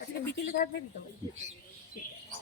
আজকে বিকেলে থাকবেন তো ঠিক আছে।